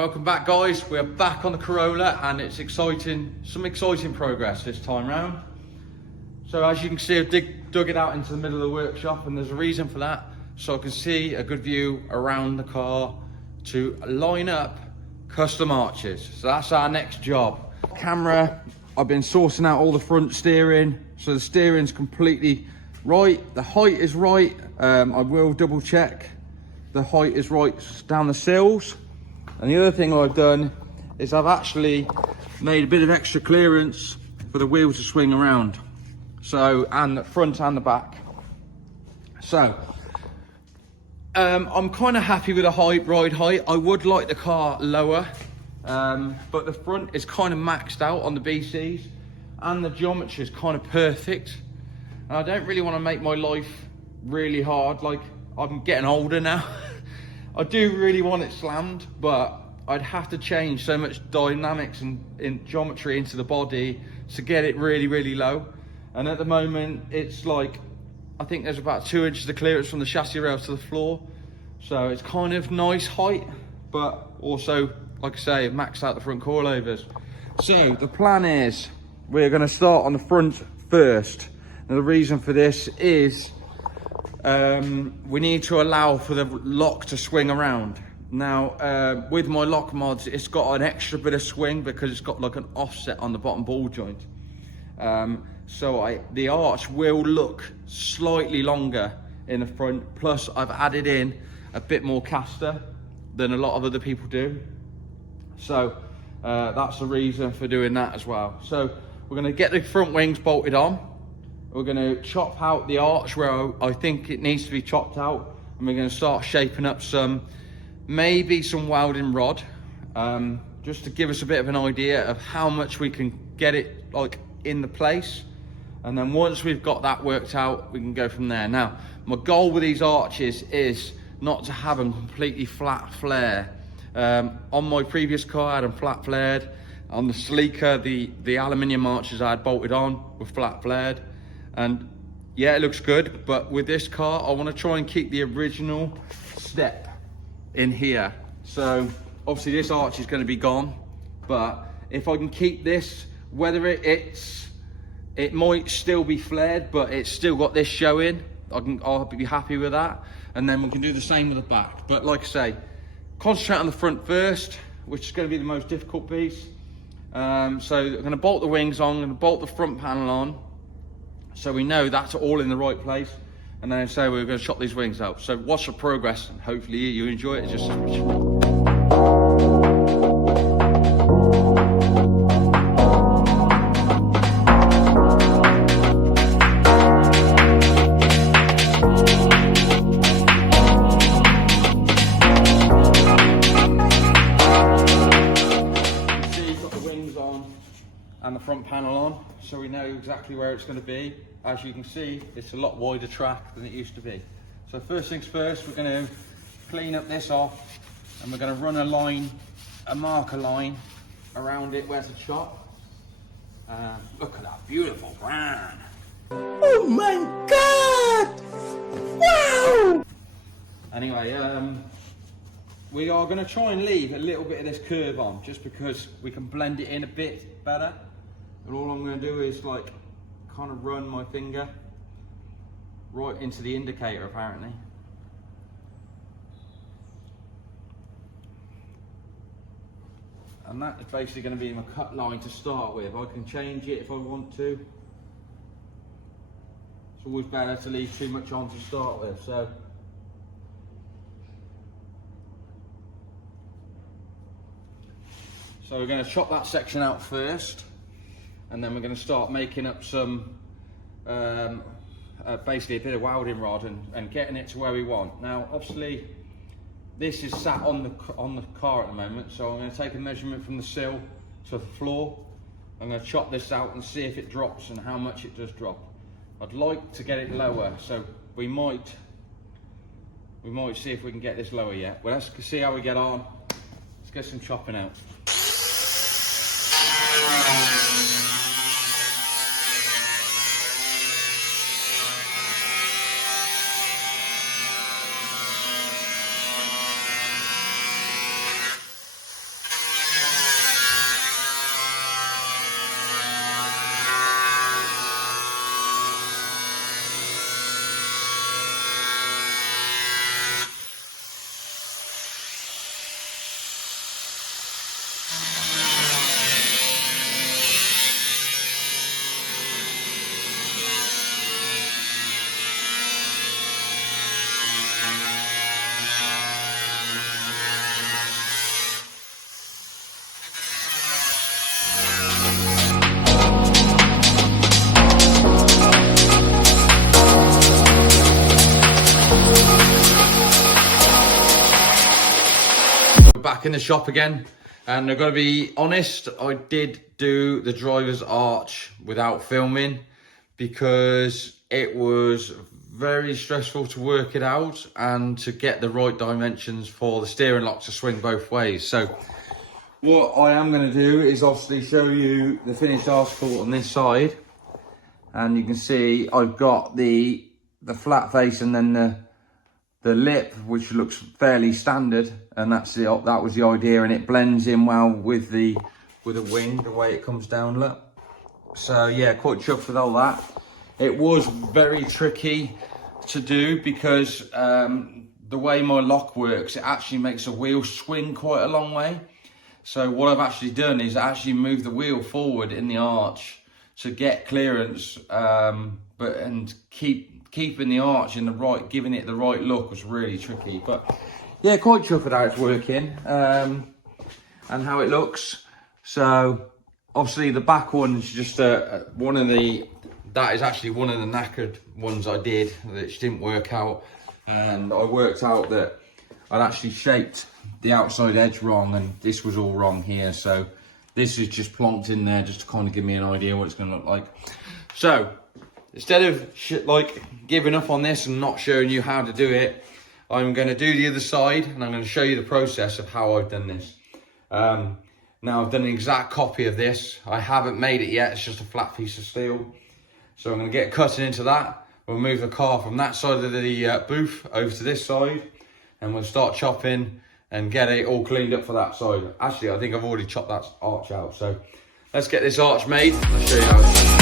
Welcome back, guys. We're back on the Corolla and it's exciting, some exciting progress this time round. So as you can see, I've dug it out into the middle of the workshop, and there's a reason for that. So I can see a good view around the car to line up custom arches. So that's our next job. Camera, I've been sourcing out all the front steering. So the steering's completely right. The height is right. I will double check. The height is right down the sills. And the other thing I've done is I've actually made a bit of extra clearance for the wheels to swing around. So, and the front and the back. So, I'm kind of happy with the ride height. I would like the car lower, but the front is kind of maxed out on the BCs and the geometry is kind of perfect. And I don't really want to make my life really hard. Like, I'm getting older now. I do really want it slammed, but I'd have to change so much dynamics and in geometry into the body to get it really, really low. And at the moment, it's like, I think there's about 2 inches of clearance from the chassis rail to the floor. So it's kind of nice height, but also, like I say, max out the front coilovers. So the plan is, we're gonna start on the front first. And the reason for this is, we need to allow for the lock to swing around. Now, with my lock mods, it's got an extra bit of swing because it's got like an offset on the bottom ball joint. So the arch will look slightly longer in the front. Plus, I've added in a bit more caster than a lot of other people do. So that's the reason for doing that as well. So we're gonna get the front wings bolted on. We're going to chop out the arch where I think it needs to be chopped out, and we're going to start shaping up maybe some welding rod, just to give us a bit of an idea of how much we can get it like in the place. And then once we've got that worked out, we can go from there. Now, my goal with these arches is not to have them completely flat flare. On my previous car, I had them flat flared. On the sleeker, the aluminium arches I had bolted on were flat flared. And yeah, it looks good, but with this car, I want to try and keep the original step in here. So obviously this arch is going to be gone, but if I can keep this, whether it might still be flared, but it's still got this showing, I'll be happy with that. And then we can do the same with the back. But like I say, concentrate on the front first, which is going to be the most difficult piece. So I'm going to bolt the wings on, I'm going to bolt the front panel on, so we know that's all in the right place. And then say we're going to chop these wings out. So watch the progress, and hopefully you enjoy it just as much. And the front panel on, so we know exactly where it's going to be. As you can see, it's a lot wider track than it used to be. So first things first, we're going to clean up this off, and we're going to run a marker line around it where to chop. Look at that beautiful brown. Oh my God! Wow! Anyway, we are going to try and leave a little bit of this curve on, just because we can blend it in a bit better. And all I'm going to do is like kind of run my finger right into the indicator, apparently. And that is basically going to be my cut line to start with. I can change it if I want to. It's always better to leave too much on to start with. So we're going to chop that section out first, and then we're going to start making up some, basically a bit of welding rod and getting it to where we want. Now, obviously, this is sat on the car at the moment, so I'm going to take a measurement from the sill to the floor. I'm going to chop this out and see if it drops and how much it does drop. I'd like to get it lower, so we might see if we can get this lower yet. Well, let's see how we get on. Let's get some chopping out. Back in the shop again, and I've got to be honest, I did do the driver's arch without filming because it was very stressful to work it out and to get the right dimensions for the steering lock to swing both ways. So what I am going to do is obviously show you the finished article on this side, and you can see I've got the flat face and then the lip, which looks fairly standard, and that was the idea, and it blends in well with the wing, the way it comes down, look. So yeah, quite chuffed with all that. It was very tricky to do because the way my lock works, it actually makes the wheel swing quite a long way. So what I've actually done is actually move the wheel forward in the arch to get clearance, and keeping the arch in the right, giving it the right look was really tricky. But yeah, quite chuffed with how it's working and how it looks. So obviously the back one's just that is actually one of the knackered ones I did that didn't work out, and I worked out that I'd actually shaped the outside edge wrong, and this was all wrong here. So this is just plonked in there just to kind of give me an idea what it's going to look like. So instead of giving up on this and not showing you how to do it, I'm going to do the other side, and I'm going to show you the process of how I've done this. Now I've done an exact copy of this. I haven't made it yet, it's just a flat piece of steel. So I'm going to get cutting into that. We'll move the car from that side of the booth over to this side, and we'll start chopping and get it all cleaned up for that side. Actually, I think I've already chopped that arch out. So let's get this arch made. I'll show you how it's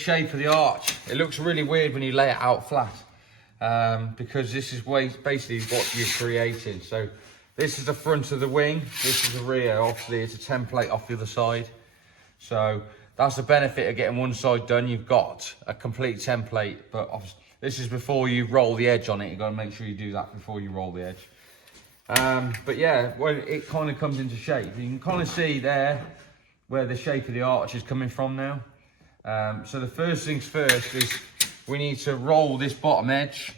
shape of the arch. It looks really weird when you lay it out flat, because this is basically what you're creating. So this is the front of the wing, this is the rear. Obviously it's a template off the other side. So that's the benefit of getting one side done. You've got a complete template, but obviously this is before you roll the edge on it. You've got to make sure you do that before you roll the edge. But yeah, when it kind of comes into shape, you can kind of see there where the shape of the arch is coming from now. So the first things first is we need to roll this bottom edge.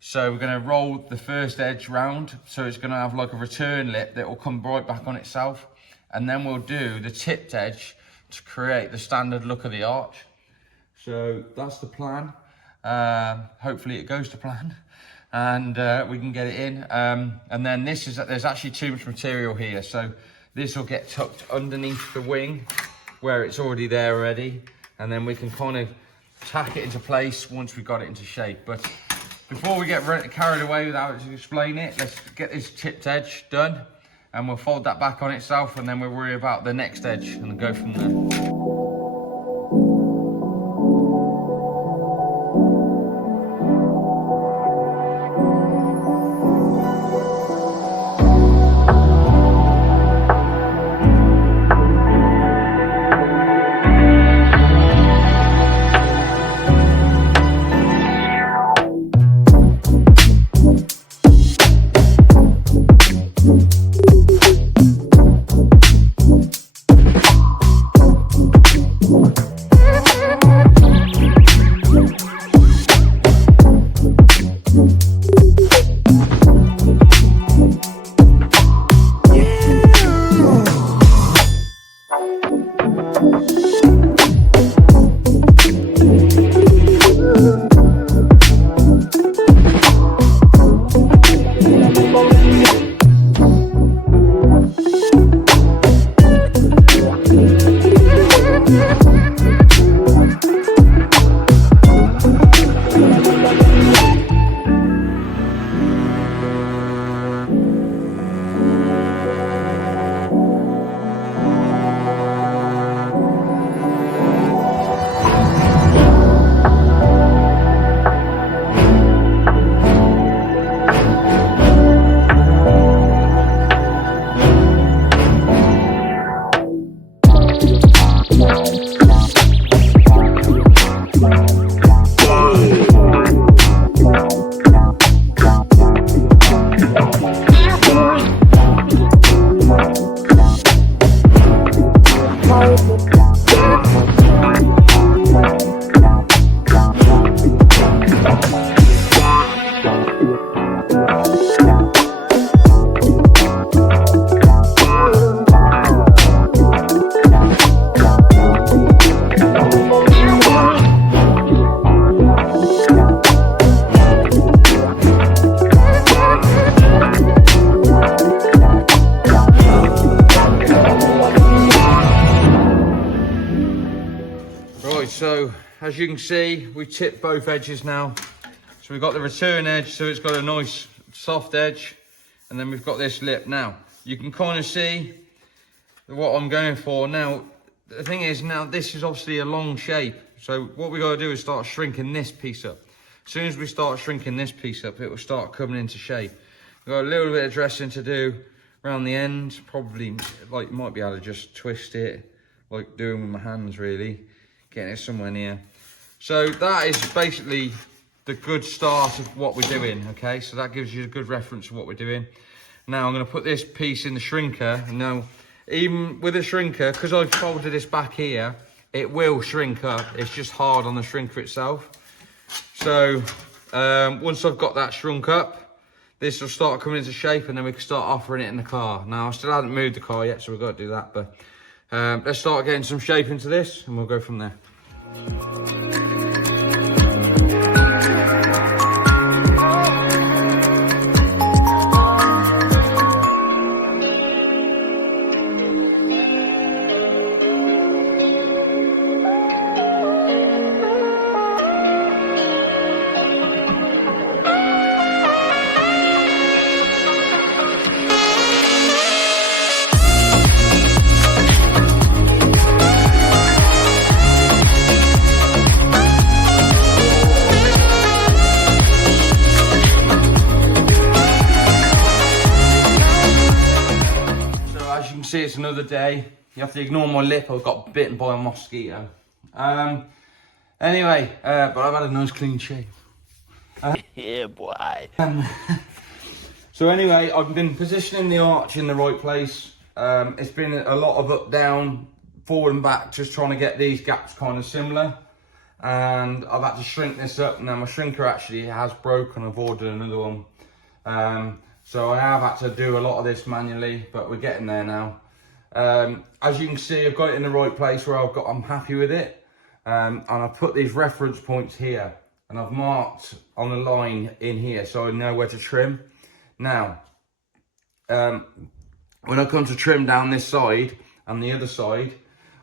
So we're going to roll the first edge round, so it's going to have like a return lip that will come right back on itself, and then we'll do the tipped edge to create the standard look of the arch. So that's the plan. Hopefully it goes to plan, and we can get it in. And then there's actually too much material here, so this will get tucked underneath the wing where it's already there already. and then we can kind of tack it into place once we've got it into shape. But before we get carried away with how to explain it, let's get this chipped edge done, and we'll fold that back on itself, and then we'll worry about the next edge and go from there. So as you can see, we chipped both edges now. So we've got the return edge, so it's got a nice soft edge, and then we've got this lip. Now you can kind of see what I'm going for. Now the thing is, now this is obviously a long shape, so what we got to do is start shrinking this piece up. As soon as we start shrinking this piece up, it will start coming into shape. We've got a little bit of dressing to do around the end, probably, like, you might be able to just twist it like doing with my hands, really, getting it somewhere near. So that is basically the good start of what we're doing, okay? So that gives you a good reference of what we're doing. Now I'm going to put this piece in the shrinker. Now, even with a shrinker, because I've folded this back here, it will shrink up. It's just hard on the shrinker itself. So once I've got that shrunk up, this will start coming into shape, and then we can start offering it in the car. Now I still haven't moved the car yet, so we've got to do that, but let's start getting some shape into this, and we'll go from there. See, it's another day. You have to ignore my lip. I got bitten by a mosquito. Anyway, but I've had a nice clean shave. Yeah, boy. So anyway, I've been positioning the arch in the right place. It's been a lot of up, down, forward and back, just trying to get these gaps kind of similar. And I've had to shrink this up. Now my shrinker actually has broken. I've ordered another one. So I have had to do a lot of this manually, but we're getting there now. As you can see, I've got it in the right place where I'm happy with it. And I've put these reference points here, and I've marked on the line in here so I know where to trim. Now, when I come to trim down this side and the other side,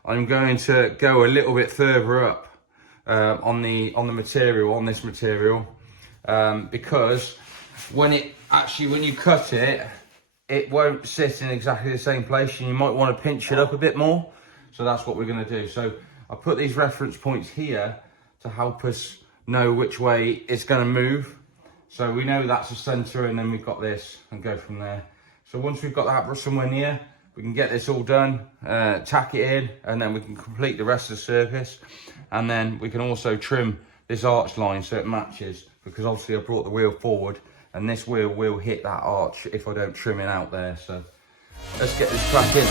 I'm going to go a little bit further up on this material, because when you cut it, it won't sit in exactly the same place, and you might want to pinch it up a bit more. So that's what we're going to do. So I put these reference points here to help us know which way it's going to move. So we know that's the center, and then we've got this, and go from there. So once we've got that somewhere near, we can get this all done, tack it in, and then we can complete the rest of the surface. And then we can also trim this arch line so it matches, because obviously I brought the wheel forward, and this wheel will hit that arch if I don't trim it out there. So let's get this cracking.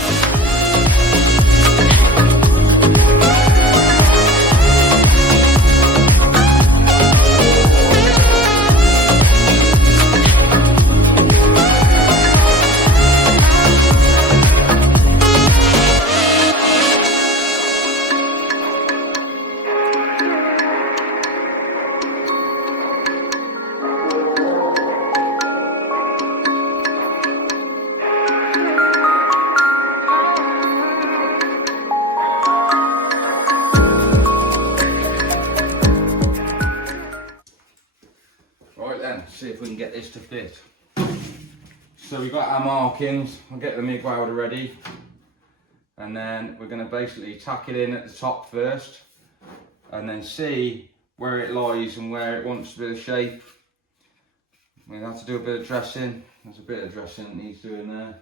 See if we can get this to fit. So we've got our markings. I'll get the MIG welder ready, and then we're going to basically tack it in at the top first, and then see where it lies and where it wants to be the shape. We have to do a bit of dressing. There's a bit of dressing that needs doing there.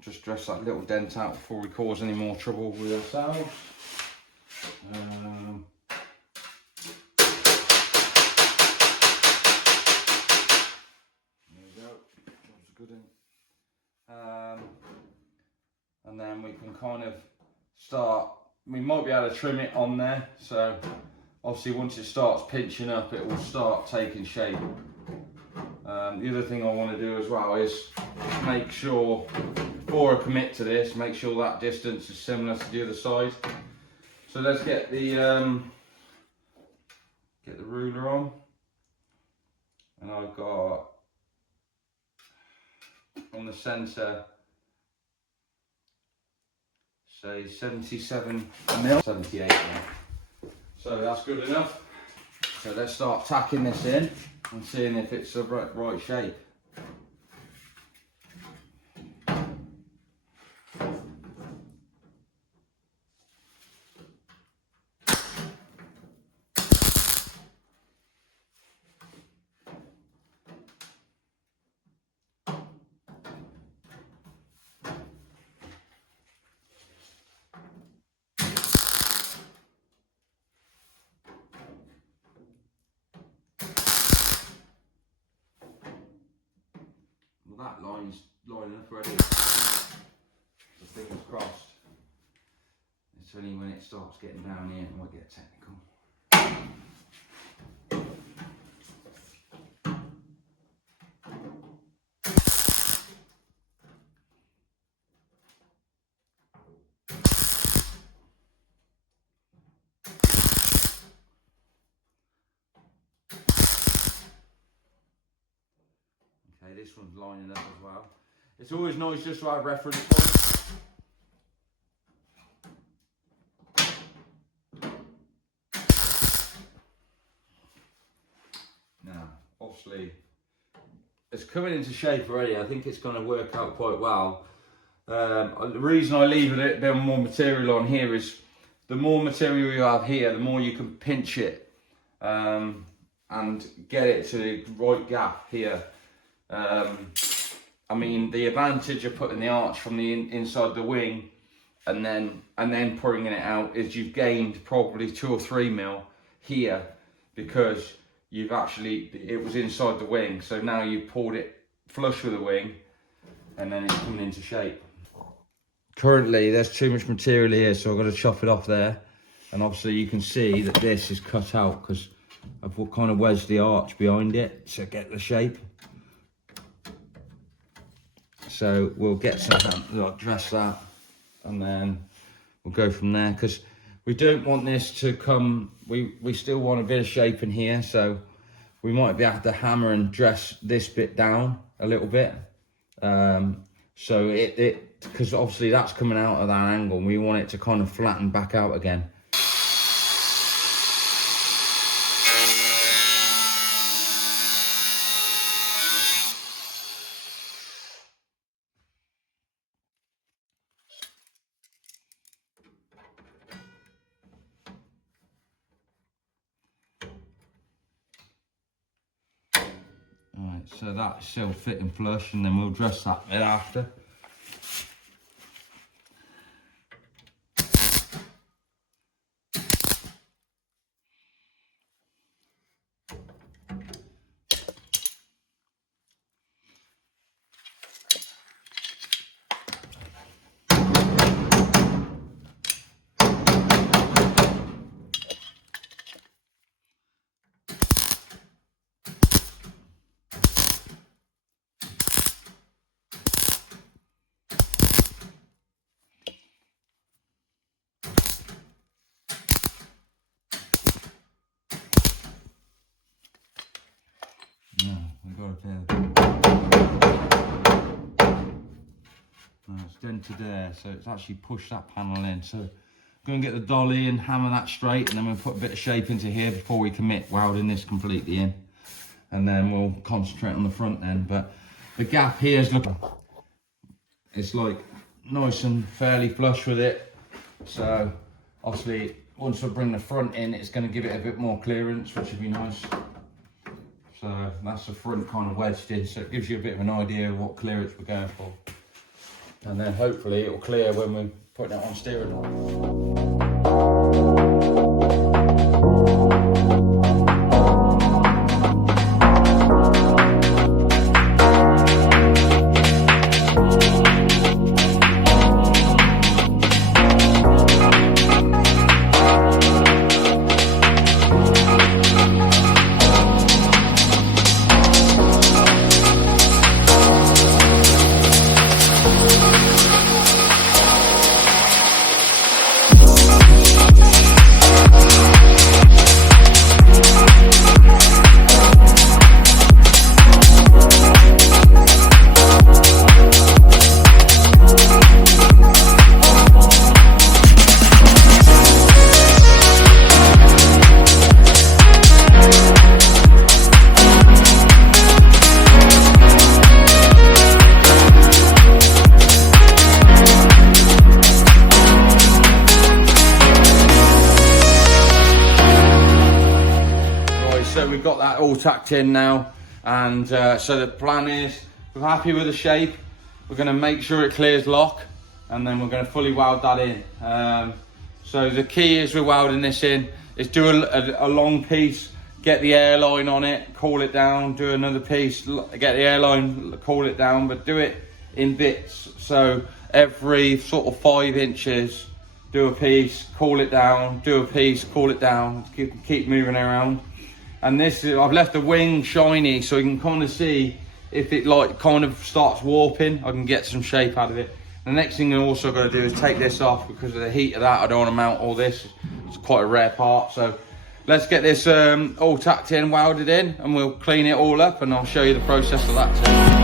Just dress that little dent out before we cause any more trouble with ourselves. And then we can kind of start, we might be able to trim it on there, so obviously once it starts pinching up, it will start taking shape. The other thing I want to do as well is make sure, before I commit to this, make sure that distance is similar to the other side. So let's get the ruler on, and I've got on the centre, say 77 mil, 78 mil. So that's good enough. So let's start tacking this in and seeing if it's the right shape. That line's lining up already. So fingers crossed. It's only when it starts getting down here it might get technical. This one's lining up as well. It's always nice just to have reference points. Now, obviously, it's coming into shape already. I think it's going to work out quite well. The reason I leave a little bit more material on here is the more material you have here, the more you can pinch it and get it to the right gap here. I mean, the advantage of putting the arch from the inside the wing and then pouring it out is you've gained probably 2 or 3 mil here, because you've actually, it was inside the wing, so now you've poured it flush with the wing and then it's coming into shape. Currently there's too much material here, so I've got to chop it off there, and obviously you can see that this is cut out because I've kind of wedged the arch behind it to get the shape. So we'll get some, I'll dress that, and then we'll go from there, because we don't want this to come, we still want a bit of shape in here, so we might be able to hammer and dress this bit down a little bit, so it because obviously that's coming out at that angle, and we want it to kind of flatten back out again. Alright, so that's still fitting flush, and then we'll dress that bit after. It's dented there, so it's actually pushed that panel in. So I'm going to get the dolly and hammer that straight, and then we'll put a bit of shape into here before we commit welding this completely in, and then we'll concentrate on the front end. But the gap here is looking, it's like nice and fairly flush with it. So obviously once I bring the front in, it's going to give it a bit more clearance, which would be nice. So that's the front kind of wedged in, so it gives you a bit of an idea of what clearance we're going for. And then hopefully it will clear when we're putting it on steering wheel. So we've got that all tucked in now, and so the plan is, we're happy with the shape, we're going to make sure it clears lock, and then we're going to fully weld that in. So the key is we're welding this in, is do a long piece, get the airline on it, cool it down, do another piece, get the airline, cool it down, but do it in bits. So every sort of 5 inches, do a piece, cool it down, do a piece, cool it down, keep moving around. And this, I've left the wing shiny so you can kind of see if it like kind of starts warping, I can get some shape out of it. The next thing I'm also got to do is take this off, because of the heat of that I don't want to mount all this. It's quite a rare part. So let's get this all tucked in, welded in, and we'll clean it all up, and I'll show you the process of that too.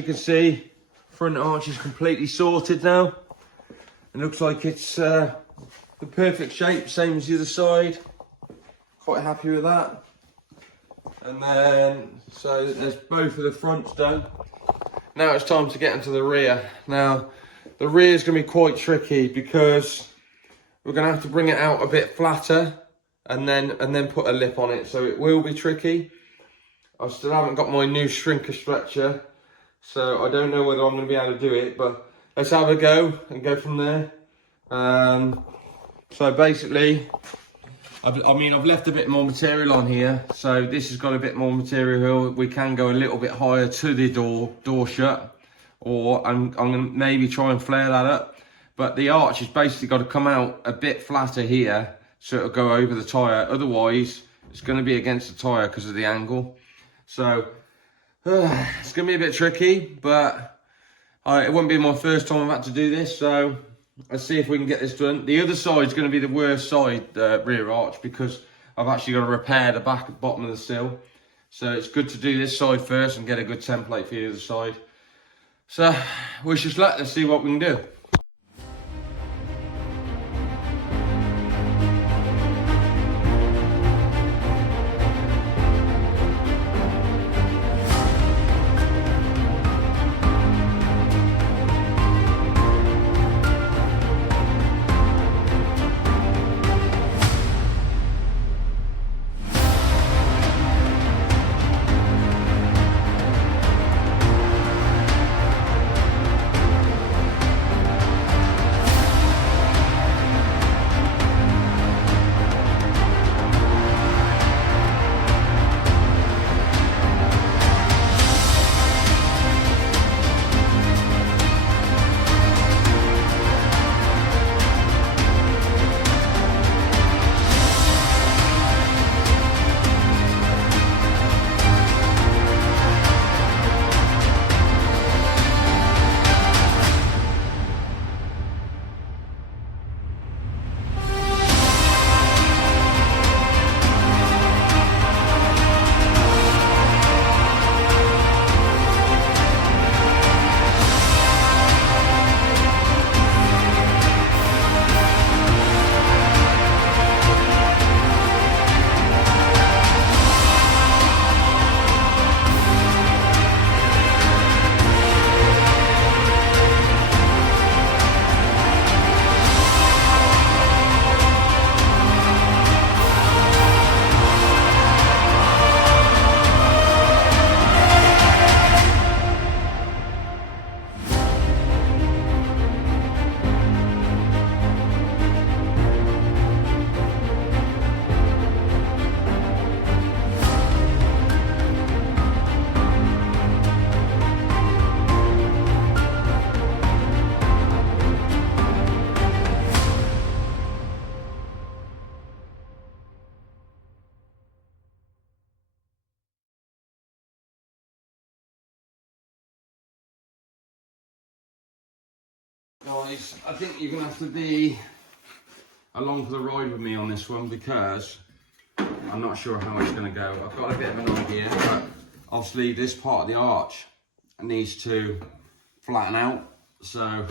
you can see, front arch is completely sorted now. It looks like it's the perfect shape, same as the other side. Quite happy with that. And then, so there's both of the fronts done. Now it's time to get into the rear. Now, the rear is going to be quite tricky because we're going to have to bring it out a bit flatter and then put a lip on it. So it will be tricky. I still haven't got my new shrinker stretcher, so I don't know whether I'm going to be able to do it, but let's have a go and go from there. So basically, I've left a bit more material on here, so this has got a bit more material here. We can go a little bit higher to the door shut, or I'm going to maybe try and flare that up. But the arch has basically got to come out a bit flatter here, so it'll go over the tyre. Otherwise, it's going to be against the tyre because of the angle. So, it's going to be a bit tricky, but it won't be my first time I've had to do this, so let's see if we can get this done. The other side is going to be the worst side, the rear arch, because I've actually got to repair the bottom of the sill. So it's good to do this side first and get a good template for the other side. So, wish us luck, let's see what we can do. Guys, I think you're going to have to be along for the ride with me on this one because I'm not sure how it's going to go. I've got a bit of an idea, but obviously this part of the arch needs to flatten out. So I'm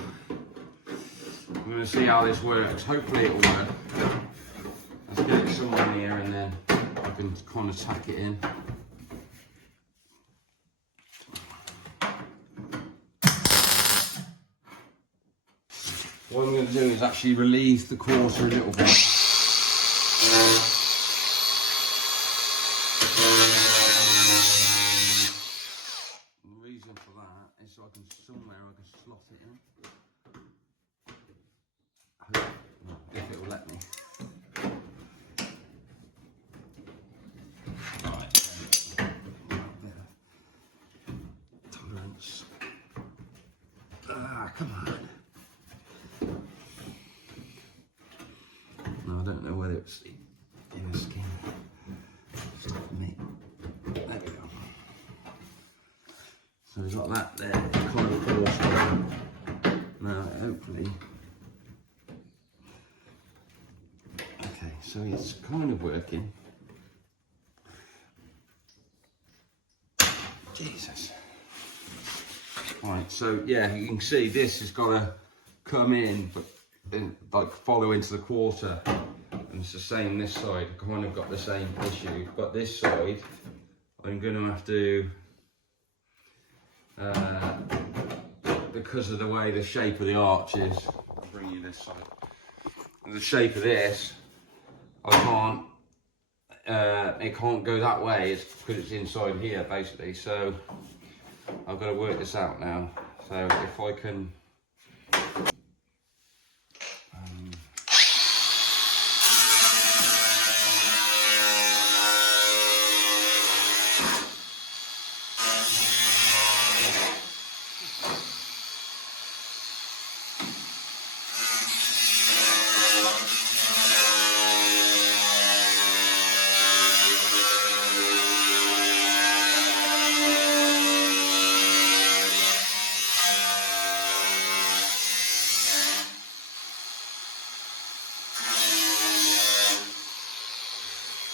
going to see how this works. Hopefully it'll work. Let's get it somewhere here and then I can kind of tack it in. What I'm going to do is actually relieve the quarter a little bit. The reason for that is so I can slot it in. If it will let me. Right. Tolerance. Come on. I don't know whether it's in the skin. Stuff for me. There we go. So we've got that there, kind of forced. Now, hopefully. Okay, so it's kind of working. Jesus. So yeah, you can see this has got to come in, but then like follow into the quarter. And it's the same this side, kind of got the same issue. But this side, I'm going to have to, because of the way the shape of the arch is, I'll bring you this side. The shape of this, I can't, it can't go that way, it's because it's inside here basically. So I've got to work this out now. So if I can,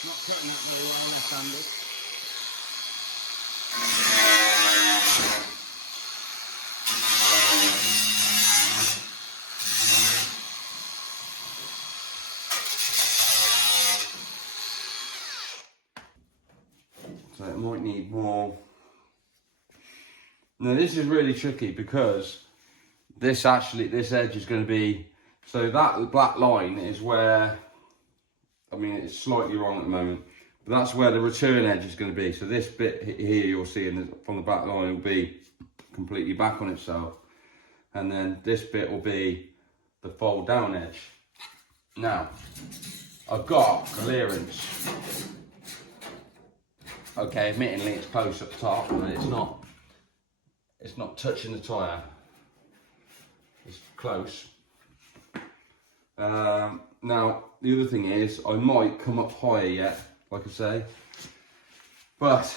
not cutting that very well on the standard. So it might need more. Now this is really tricky because this edge is going to be, so that black line is where, I mean it's slightly wrong at the moment, but that's where the return edge is going to be. So this bit here you'll see from the black line will be completely back on itself, and then this bit will be the fold down edge. Now I've got clearance. Okay, admittingly it's close up top, but it's not touching the tyre. It's close. Now the other thing is I might come up higher yet, like I say, but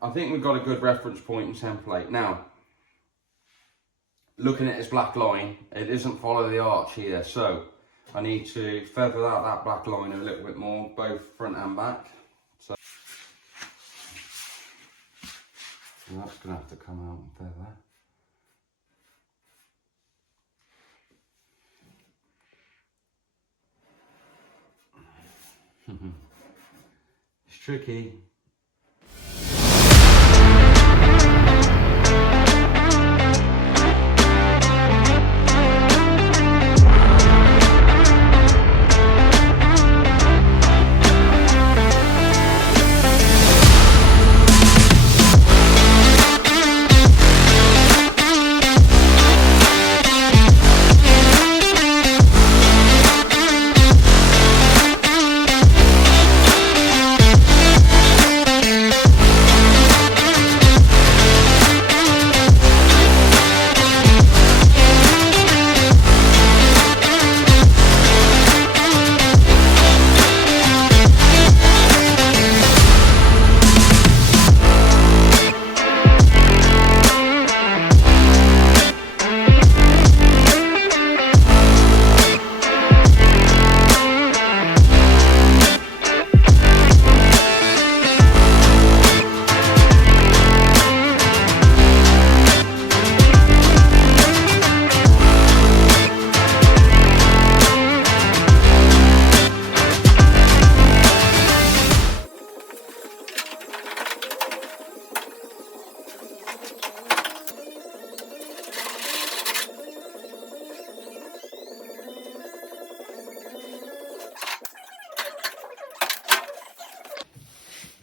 I think we've got a good reference point and template. Now looking at this black line, it doesn't follow the arch here, so I need to feather out that black line a little bit more, both front and back. So that's going to have to come out and feather. It's tricky.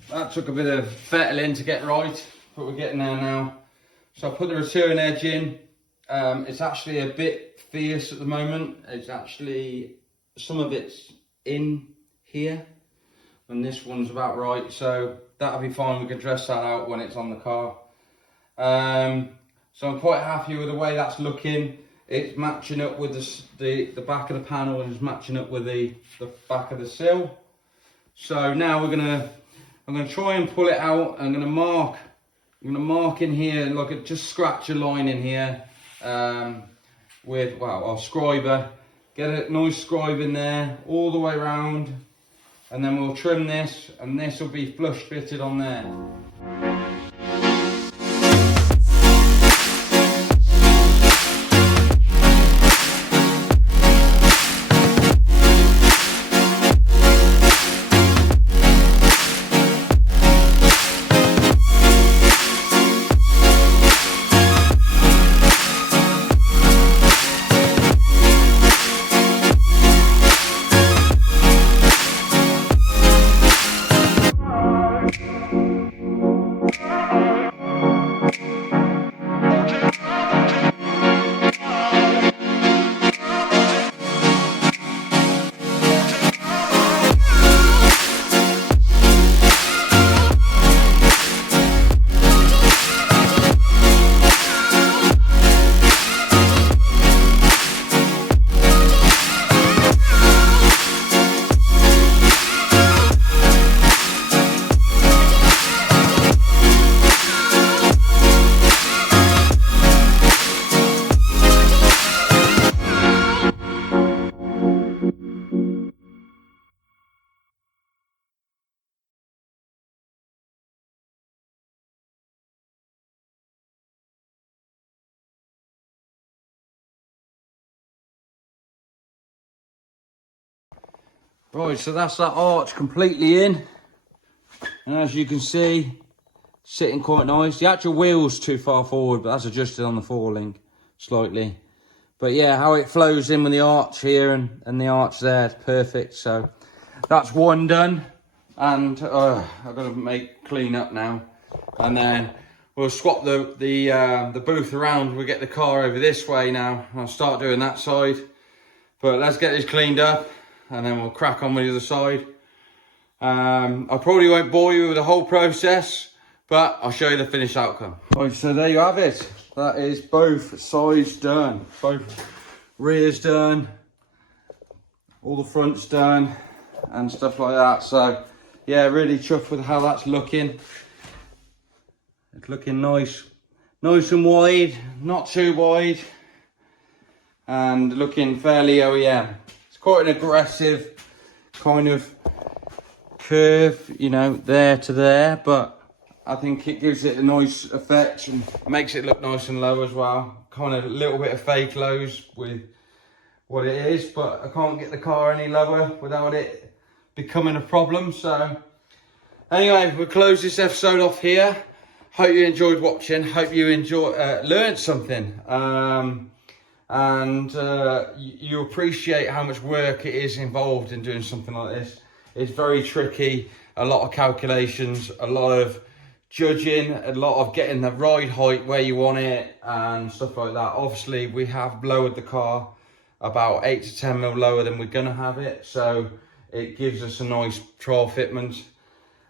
That took a bit of fettling to get right, but we're getting there now. So I put the return edge in. It's actually a bit fierce at the moment. It's actually, some of it's in here, and this one's about right. So that'll be fine. We can dress that out when it's on the car. So I'm quite happy with the way that's looking. It's matching up with the back of the panel, is matching up with the back of the sill. So now I'm gonna try and pull it out. I'm gonna mark in here, look, just scratch a line in here with, well, our scriber. Get a nice scribe in there all the way around, and then we'll trim this, and this will be flush fitted on there. Right, so that's that arch completely in. And as you can see, sitting quite nice. The actual wheel's too far forward, but that's adjusted on the four-link slightly. But yeah, how it flows in with the arch here and the arch there, it's perfect. So that's one done. And I've got to clean up now. And then we'll swap the booth around. We'll get the car over this way now. I'll start doing that side. But let's get this cleaned up and then we'll crack on with the other side. I probably won't bore you with the whole process, but I'll show you the finished outcome. Right, so there you have it. That is both sides done. Both rears done. All the fronts done and stuff like that. So yeah, really chuffed with how that's looking. It's looking nice. Nice and wide, not too wide. And looking fairly OEM. It's quite an aggressive kind of curve, you know, there to there, but I think it gives it a nice effect and makes it look nice and low as well. Kind of a little bit of fake lows with what it is, but I can't get the car any lower without it becoming a problem. So anyway, we'll close this episode off here. Hope you enjoyed watching. Hope you learned something. And you appreciate how much work it is involved in doing something like this. It's very tricky, a lot of calculations, a lot of judging, a lot of getting the ride height where you want it and stuff like that. Obviously, we have lowered the car about 8 to 10 mil lower than we're gonna have it, so it gives us a nice trial fitment.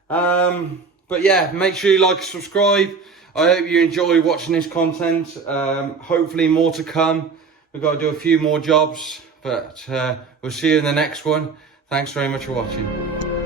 But yeah, make sure you like and subscribe. I hope you enjoy watching this content. Hopefully more to come. We've got to do a few more jobs, but we'll see you in the next one. Thanks very much for watching.